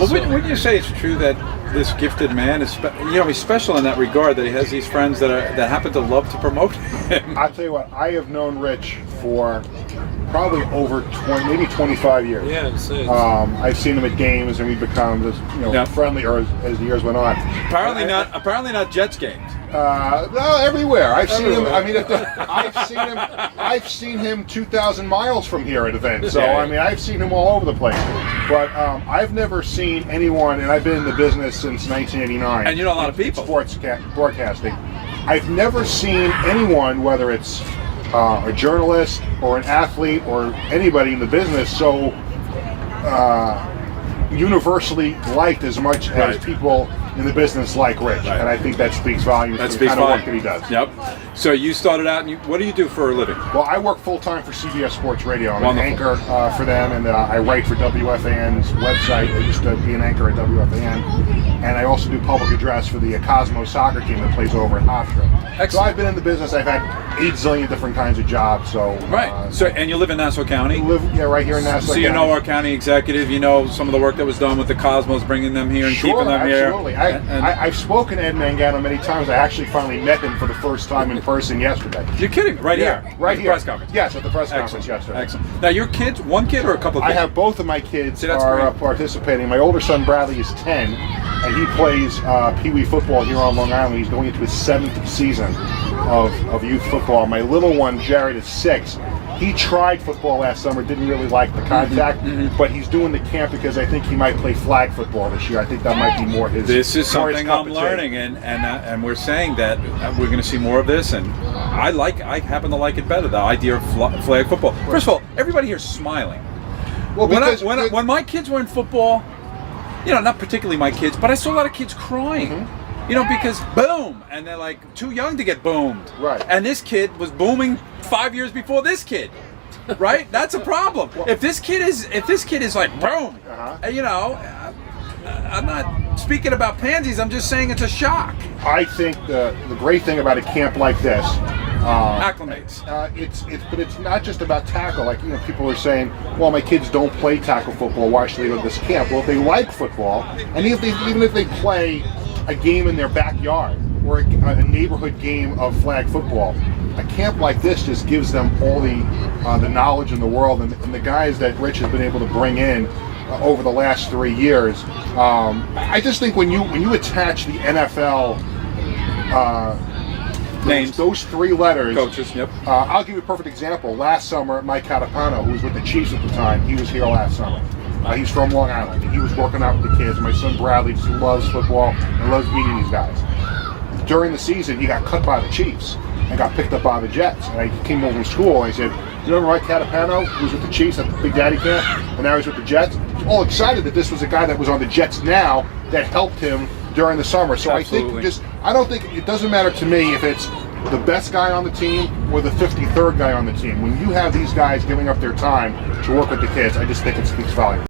But wouldn't you say it's true that this gifted man is, he's special in that regard, that he has these friends that happen to love to promote him? I'll tell you what, I have known Rich for probably over 20, maybe 25 years. Yeah, it's I've seen him at games, and we've become just, friendlier as the years went on. Apparently not Jets games. No, everywhere. I've seen him. I mean, I've seen him 2,000 miles from here at events. So I mean, I've seen him all over the place. But I've never seen anyone, and I've been in the business since 1989. And you know a lot of people. Sports broadcasting. I've never seen anyone, whether it's a journalist or an athlete or anybody in the business, so universally liked as much as people in the business like Rich. And I think that speaks volumes for the kind of work that he does. Yep. So you started out, and what do you do for a living? Well, I work full-time for CBS Sports Radio. I'm an anchor for them, and I write for WFAN's website. I used to be an anchor at WFAN. And I also do public address for the Cosmos soccer team that plays over at Hofstra. Excellent. So I've been in the business. I've had 8 zillion different kinds of jobs. So And you live in Nassau County? Right here in Nassau County. So you know our county executive. You know some of the work that was done with the Cosmos, bringing them here and keeping them here. Absolutely. I've spoken to Ed Mangano many times. I actually finally met him for the first time in person yesterday. You're kidding? Right here? Right at here. The press conference? Yes, at the press conference yesterday. Excellent. Now, your kids, one kid or a couple of kids? I have both of my kids are participating. My older son, Bradley, is 10, and he plays Pee Wee football here on Long Island. He's going into his 7th season of youth football. My little one, Jared, is 6. He tried football last summer, didn't really like the contact, but he's doing the camp because I think he might play flag football this year. I think that might be more his. This is something I'm learning, and we're saying that we're going to see more of this, and I happen to like it better, the idea of flag football. First of all, everybody here's smiling. Well, when my kids were in football, not particularly my kids, but I saw a lot of kids crying. Because boom, and they're like too young to get boomed. Right. And this kid was booming 5 years before this kid. Right? That's a problem. Well, if this kid is like boom, I'm not speaking about pansies. I'm just saying it's a shock. I think the great thing about a camp like this, acclimates. But it's not just about tackle. Like people are saying, well, my kids don't play tackle football. Why should they go to this camp? Well, if they like football, and even if they play a game in their backyard or a neighborhood game of flag football, a camp like this just gives them all the knowledge in the world, and the guys that Rich has been able to bring in over the last 3 years. I just think when you attach the NFL names, those 3 letters, coaches. Yep. I'll give you a perfect example. Last summer, Mike Catapano, who was with the Chiefs at the time, he was here last summer. He's from Long Island, and he was working out with the kids. My son Bradley just loves football and loves meeting these guys. During the season, he got cut by the Chiefs and got picked up by the Jets. And I came over to school and I said, you remember Mike Catapano, who was with the Chiefs at the Big Daddy camp, and now he's with the Jets? All excited that this was a guy that was on the Jets now that helped him during the summer. So Absolutely. I don't think it doesn't matter to me if it's the best guy on the team or the 53rd guy on the team. When you have these guys giving up their time to work with the kids, I just think it speaks volumes.